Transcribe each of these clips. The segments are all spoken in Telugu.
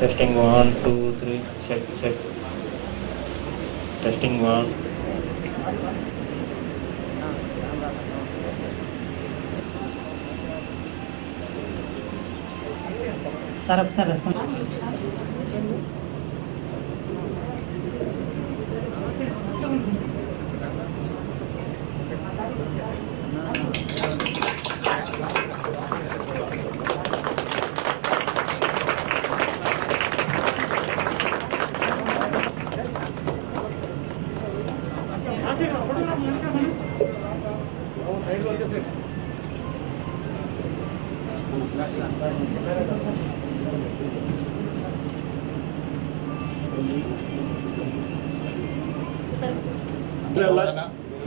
Testing 1 2 3 check. Testing 1. Sir, respond.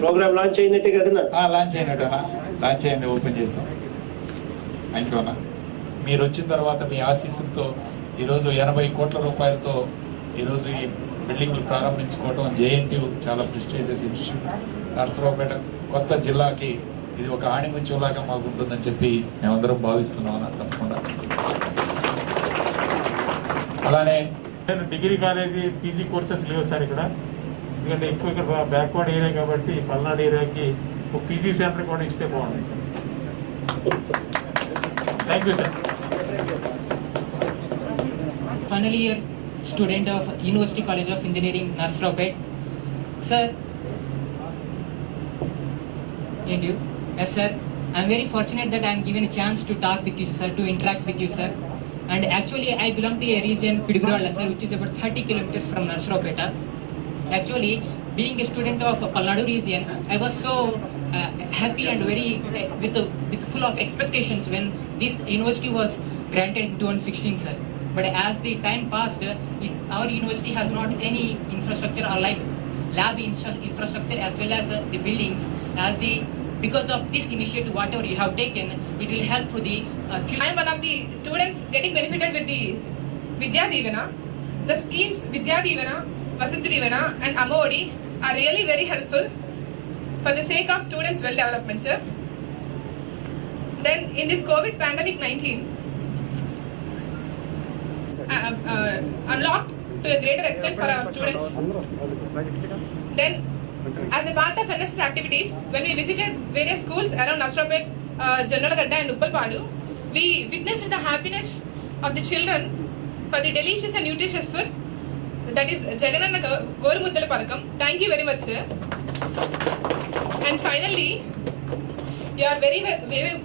Program launch అయినట్టే కదా? లాంచ్ అయినట్టేనా? లాంచ్ అయింది, ఓపెన్ చేసాం. థ్యాంక్ యూ అన్న. మీరు వచ్చిన తర్వాత మీ ఆశీస్సులతో ఈరోజు 80 కోట్ల రూపాయలతో ఈరోజు ఈ బిల్డింగ్లు ప్రారంభించుకోవడం జేఎన్టీయూ చాలా ప్రెస్టీజియస్ ఇన్స్టిట్యూట్. నర్సరావుపేట కొత్త జిల్లాకి ఇది ఒక ఆణిముత్యంలాగా మాకు ఉంటుందని చెప్పి మేమందరం భావిస్తున్నాం అన్న. తప్పకుండా అలానే డిగ్రీ కాలేజీ పీజీ కోర్సెస్ లేవు సార్ ఇక్కడ, ఎందుకంటే ఎక్కువ ఇక్కడ బ్యాక్వర్డ్ ఏరియా కాబట్టి పల్నాడు ఏరియాకి ఒక పీజీ సెంటర్ కూడా ఇస్తే బాగుంది. Thank you sir. Final year student of University College of Engineering, Narsaraopet. Sir, and you? Yes sir, I am very fortunate that I am given a chance to talk with you sir, to interact with you sir. And actually I belong to a region Pidiguralla sir, which is about 30 kilometers from Narsaraopeta. Actually being a student of Palnadu region, I was so happy and very with full of expectations when this university was granted in 2016 sir. But as the time passed, our university has not any infrastructure or like lab infrastructure as well as the buildings. Because of this initiative, whatever you have taken, it will help for the future. I am one of the students getting benefited with the Vidya Divana. The schemes Vidya Divana, Vasudha Divana and Amodi are really very helpful for the sake of students' well development, sir. Then in this COVID pandemic 19, unlocked to a greater extent for our students. Then as a part of NSS activities, when we visited various schools around Narsaraopet, Jannalagadda and Uppalpadu, we witnessed the happiness of the children for the delicious and nutritious food, that is Jagananna Goru Muddala Padakam. Thank you very much sir. And finally, you are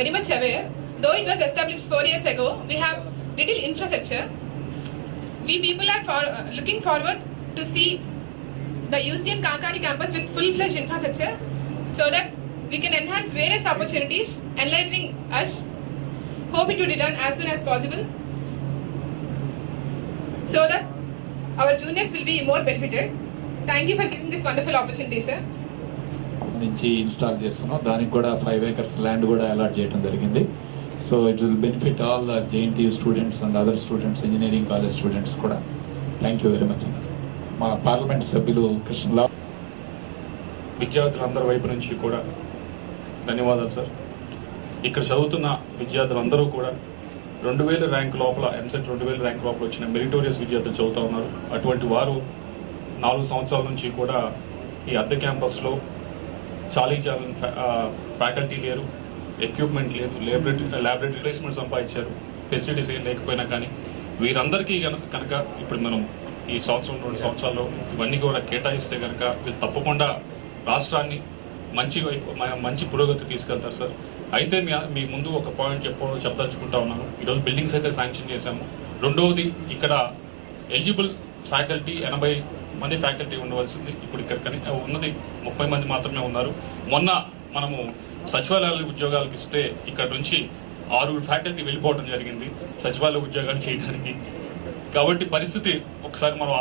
very much aware, though it was established 4 years ago, we have little infrastructure. We people are looking forward to see the UCN Kankani campus with full-fledged infrastructure so that we can enhance various opportunities, enlightening us. Hope it will be done as soon as possible so that our juniors will be more benefited. Thank you for giving this wonderful opportunity, sir. నుంచి ఇన్స్టాల్ చేస్తున్నాం. దానికి కూడా 5 acres ల్యాండ్ కూడా అలాట్ చేయడం జరిగింది. So it will benefit all the JNTU students and other students, engineering college students కూడా. థ్యాంక్ యూ వెరీ మచ్ అన్న. మా పార్లమెంట్ సభ్యులు కృష్ణలా విద్యార్థులందరి వైపు నుంచి కూడా ధన్యవాదాలు సార్. ఇక్కడ చదువుతున్న విద్యార్థులందరూ కూడా 2000 ర్యాంక్ లోపల, ఎంసెట్ 2000 ర్యాంక్ లోపల వచ్చిన మెరిటోరియస్ విద్యార్థులు చదువుతూ ఉన్నారు. అటువంటి వారు 4 సంవత్సరాల నుంచి కూడా ఈ అద్దె క్యాంపస్లో చాలీ ఫ్యాకల్టీ లేరు, ఎక్విప్మెంట్ లేదు, ల్యాబొరేటరీ ప్లేస్మెంట్ సంపాదించారు, ఫెసిలిటీస్ ఏం లేకపోయినా కానీ వీరందరికీ కనుక ఇప్పుడు మనం ఈ సంవత్సరం 2 సంవత్సరాల్లో ఇవన్నీ కూడా కేటాయిస్తే కనుక వీళ్ళు తప్పకుండా రాష్ట్రాన్ని మంచి పురోగతి తీసుకెళ్తారు సార్. అయితే మీ ముందు ఒక పాయింట్ చెప్పదలుచుకుంటా ఉన్నాను. ఈరోజు బిల్డింగ్స్ అయితే శాంక్షన్ చేశాము. రెండవది, ఇక్కడ ఎలిజిబుల్ ఫ్యాకల్టీ 80 మంది ఫ్యాకల్టీ ఉండవలసింది. ఇప్పుడు ఇక్కడ ఉన్నది 30 మంది మాత్రమే ఉన్నారు. మొన్న మనము సచివాలయాల ఉద్యోగాలకు ఇస్తే ఇక్కడ నుంచి 6 ఫ్యాకల్టీ వెళ్ళిపోవడం జరిగింది సచివాలయ ఉద్యోగాలు చేయడానికి. కాబట్టి పరిస్థితి ఒకసారి మనం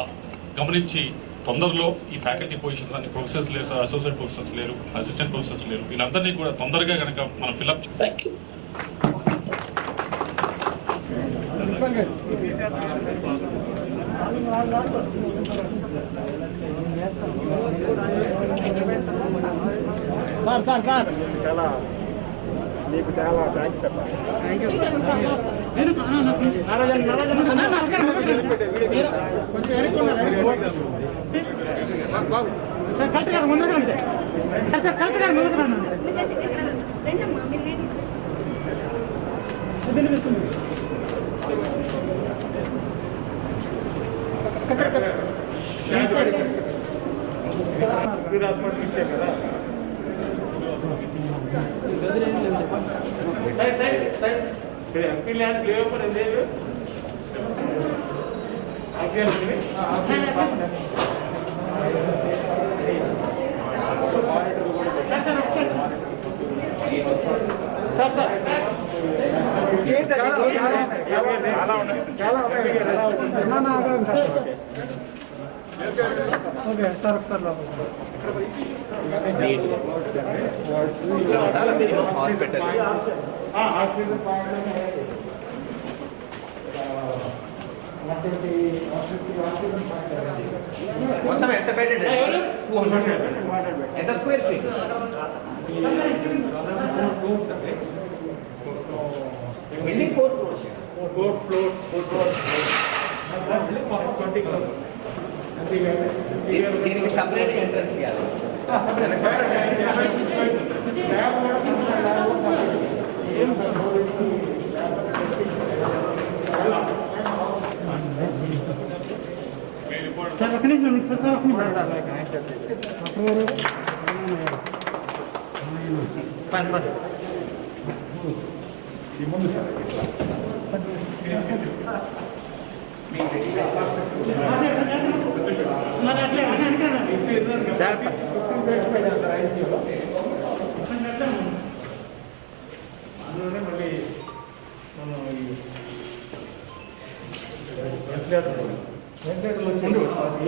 గమనించి తొందరలో ఈ ఫ్యాకల్టీ పొజిషన్స్ అన్ని ప్రొఫెసర్స్ లేరు సార్, అసోసియేట్ ప్రొఫెసర్స్ లేరు, అసిస్టెంట్ ప్రొఫెసర్స్ లేరు, వీళ్ళందరినీ కూడా తొందరగా కనుక మనం ఫిల్అప్ సార్ మీకు చాలా థ్యాంక్స్ చెప్పాలి. సార్ కలెక్టర్ గారు ముందుకు రండి సార్. సార్ కలెక్టర్ గారు ముందుకు రండి. ఎంపీ ల్యాండ్ లేవు మరి ఎందుకు మొత్తం ఎంత బెడ్ ఎంత స్క్వేర్ ఫీట్ బిల్డింగ్ 4 ఫ్లోర్స్ దీనికి సపరేట్ ఎంట్రన్స్ ఇవ్వాలి. సార్ ఒక నిమిషం ఇస్తారు సార్, ఒక అందులోనే మళ్ళీ మనం వెంటిలేటర్లు వచ్చింది 90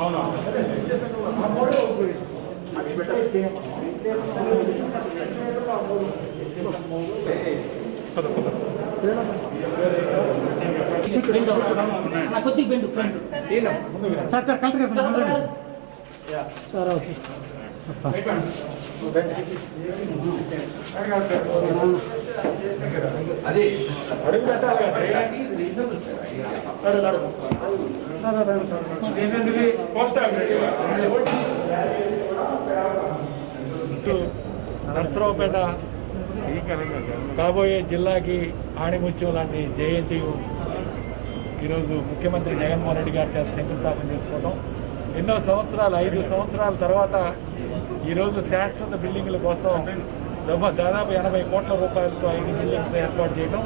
అవునా సార్ సార్ కలెక్టర్ గారు సార్ ఓకే అది అడుగు పెట్టాలి పోస్ట్ నర్సరావుపేట కాబోయే జిల్లాకి ఆణిముత్యం లాంటి జేఎన్టీయు ఈరోజు ముఖ్యమంత్రి జగన్మోహన్ రెడ్డి గారి చేత శంకుస్థాపన చేసుకోవడం, ఎన్నో సంవత్సరాలు 5 సంవత్సరాల తర్వాత ఈరోజు శాశ్వత బిల్డింగ్ల కోసం దాదాపు 80 కోట్ల రూపాయలతో 5 బిల్డింగ్స్ ఏర్పాటు చేయడం.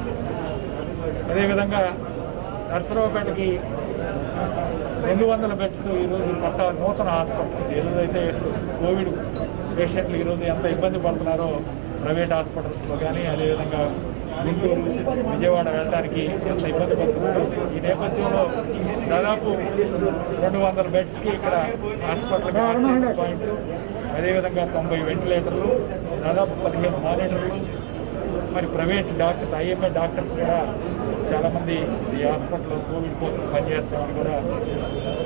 అదేవిధంగా నర్సరావుపేటకి 200 బెడ్స్ ఈరోజు పట్ట నూతన హాస్పిటల్. ఈరోజైతే కోవిడ్ పేషెంట్లు ఈరోజు ఎంత ఇబ్బంది పడుతున్నారో ప్రైవేట్ హాస్పిటల్స్లో కానీ, అదేవిధంగా గుంటూరు విజయవాడ వెళ్ళడానికి ఎంత ఇబ్బంది పడుతున్నారు. ఈ నేపథ్యంలో దాదాపు 200 బెడ్స్కి ఇక్కడ హాస్పిటల్ పాయింట్లు, అదేవిధంగా 90 వెంటిలేటర్లు, దాదాపు 15 మానిటర్లు, మరి ప్రైవేట్ డాక్టర్స్ ఐఎంఏ డాక్టర్స్ కూడా చాలామంది ఈ హాస్పిటల్లో కోవిడ్ కోసం పనిచేస్తామని కూడా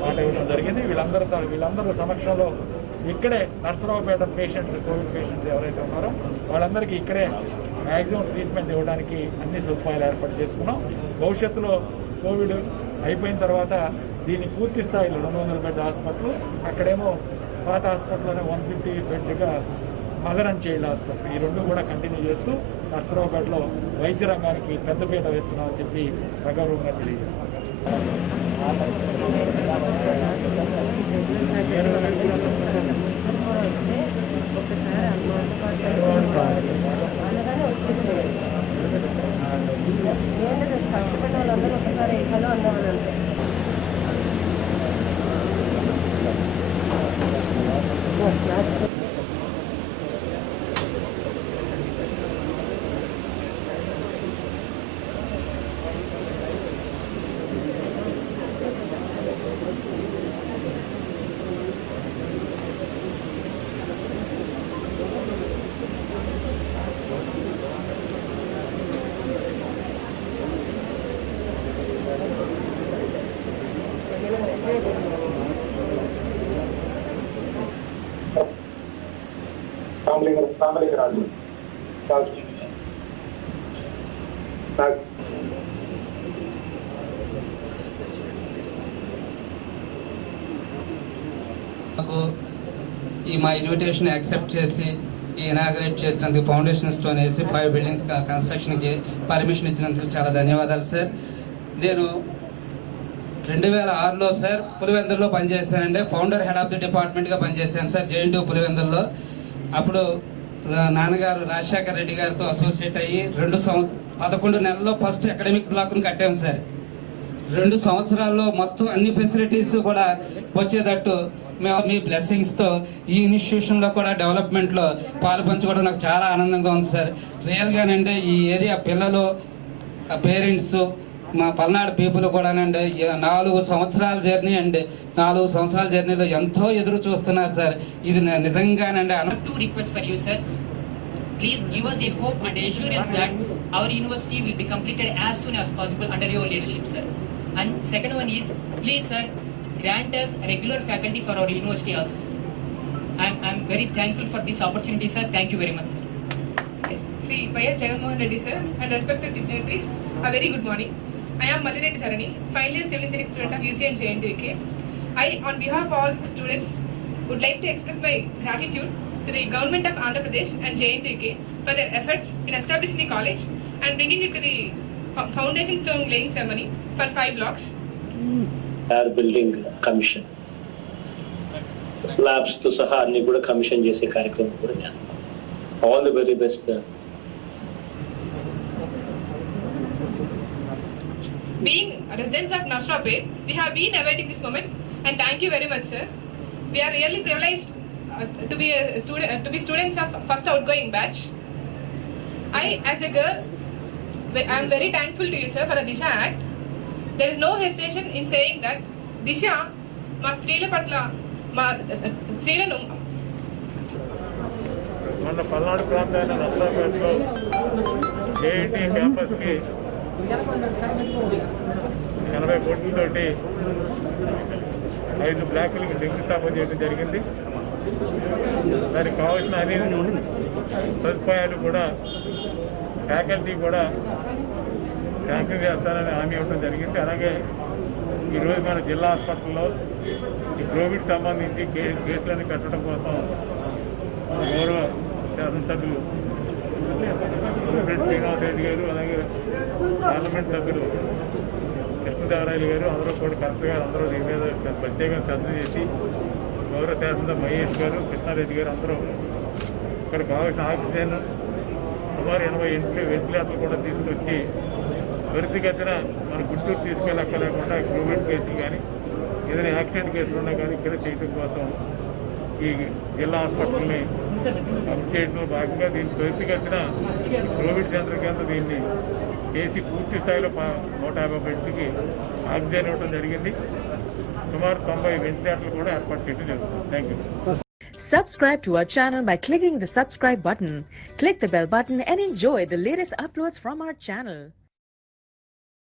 మాట ఇవ్వడం జరిగింది. వీళ్ళందరూ సమక్షంలో ఇక్కడే నర్సరావుపేట పేషెంట్స్, కోవిడ్ పేషెంట్స్ ఎవరైతే ఉన్నారో వాళ్ళందరికీ ఇక్కడే మ్యాక్సిమం ట్రీట్మెంట్ ఇవ్వడానికి అన్ని సదుపాయాలు ఏర్పాటు చేసుకున్నాం. భవిష్యత్తులో కోవిడ్ అయిపోయిన తర్వాత దీన్ని పూర్తి స్థాయిలో 200 బెడ్ హాస్పిటల్, అక్కడేమో పాత హాస్పిటల్లోనే 150 బెడ్గా మదర్ అండ్ చైల్డ్ హాస్పిటల్, ఈ రెండు కూడా కంటిన్యూ చేస్తూ నర్సరావుపేటలో వైద్య రంగానికి పెద్దపీట వేస్తున్నామని చెప్పి సగౌరవంగా తెలియజేస్తాం. కష్టపడిన వాళ్ళందరూ ఒకసారి హలో అన్నవాళ్ళు అంతే. రాజు నాకు ఈ మా ఇన్విటేషన్ యాక్సెప్ట్ చేసి ఈ ఇనాగ్రేట్ చేసినందుకు ఫౌండేషన్ స్టోన్ వేసి 5 బిల్డింగ్స్ కన్స్ట్రక్షన్కి పర్మిషన్ ఇచ్చినందుకు చాలా ధన్యవాదాలు సార్. నేను 2006లో సార్ పులివెందుల్లో పనిచేశానండి. ఫౌండర్ హెడ్ ఆఫ్ ది డిపార్ట్మెంట్గా పనిచేశాను సార్ JNTU పులివెందుల్లో. అప్పుడు నాన్నగారు రాజశేఖర్ రెడ్డి గారితో అసోసియేట్ అయ్యి 11 నెలల్లో ఫస్ట్ అకాడమిక్ బ్లాక్ను కట్టాము సార్. 2 సంవత్సరాల్లో మొత్తం అన్ని ఫెసిలిటీస్ కూడా వచ్చేటట్టు మేము మీ బ్లెస్సింగ్స్తో ఈ ఇన్స్టిట్యూషన్లో కూడా డెవలప్మెంట్లో పాలు పంచుకోవడం నాకు చాలా ఆనందంగా ఉంది సార్. రియల్గానంటే ఈ ఏరియా పిల్లలు, పేరెంట్స్, మా పల్నాడు పీపుల్ కూడానండి 4 సంవత్సరాల జర్నీ అండి. 4 సంవత్సరాల జర్నీలో ఎంతో ఎదురు చూస్తున్నారు సార్. ఇది నిజంగానండి. Two requests for you, sir. Please give us a hope and assurance that our university will be completed as soon as possible under your leadership, sir. And second one is, please, sir, grant us regular faculty for our university also, sir. I'm very thankful for this opportunity, sir. Thank you very much, sir. Sri Y.S. Jagannath Reddy, sir, and respected dignitaries, a very good morning. I am Madhireddy Dharani, final year civil engineering student of UCN JNTU. I, on behalf of all students, would like to express my gratitude to the government of Andhra Pradesh and JNTU for their efforts in establishing the college and bringing it to the foundation stone laying ceremony for 5 blocks. Our building commission, labs to saha anni kuda commission chese కార్యక్రమం kuda. All the very best. Being residents of Nashraupet, we have been awaiting this moment, and thank you very much, sir. We are really privileged to be a student, to be students of first outgoing batch. I, as a girl, I am very thankful to you, sir, for the Disha Act. There is no hesitation in saying that Disha, ma Strila Patla, ma Strila మన పల్నాడు ప్రాంతాన్ని నర్సరావుపేటలో JNTU క్యాంపస్కి 80 కోట్లతోటి 5 బ్లాకులకి శంకుస్థాపన చేయడం జరిగింది. దానికి కావాల్సిన అన్ని సదుపాయాలు కూడా ఫ్యాకల్టీ కూడా శాంక్షన్ చేస్తారని హామీ ఇవ్వడం జరిగింది. అలాగే ఈరోజు మన జిల్లా హాస్పిటల్లో ఈ కోవిడ్ సంబంధించి కేసులను కట్టడం కోసం గౌరవ శాసనసభ్యులు శ్రీనివాస్ రెడ్డి గారు, అలాగే పార్లమెంట్ సభ్యులు కృష్ణదేవరాయలు గారు అందరూ కూడా కలెక్టర్ గారు అందరూ దీని మీద ప్రత్యేకంగా శ్రద్ధ చేసి గౌరవ శాసనసభ మహేష్ గారు, కృష్ణారెడ్డి గారు అందరూ ఇక్కడ కావాల్సిన ఆక్సిజన్ సుమారు 80 వెంటిలేటర్లు కూడా తీసుకొచ్చి త్వరితగతిన మన గుంటూరు తీసుకెళ్ళక్కలేకుండా కోవిడ్ కేసులు కానీ ఏదైనా యాక్సిడెంట్ కేసులు ఉన్నా కానీ ఇక్కడ చేయడం కోసం ఈ జిల్లా హాస్పిటల్ని అప్ చేయడంలో భాగంగా దీన్ని త్వరితగతిన కోవిడ్ సెంటర్ కింద దీన్ని చేసి పూర్తి స్థాయిలో 150 బెడ్స్కి ఆక్సిజన్ ఇవ్వడం జరిగింది. సుమారు 90 వెంటిలేటర్లు కూడా ఏర్పాటు చేయడం జరుగుతుంది. Thank you. Subscribe to our channel by clicking the subscribe button. Click the bell button and enjoy the latest uploads from our channel.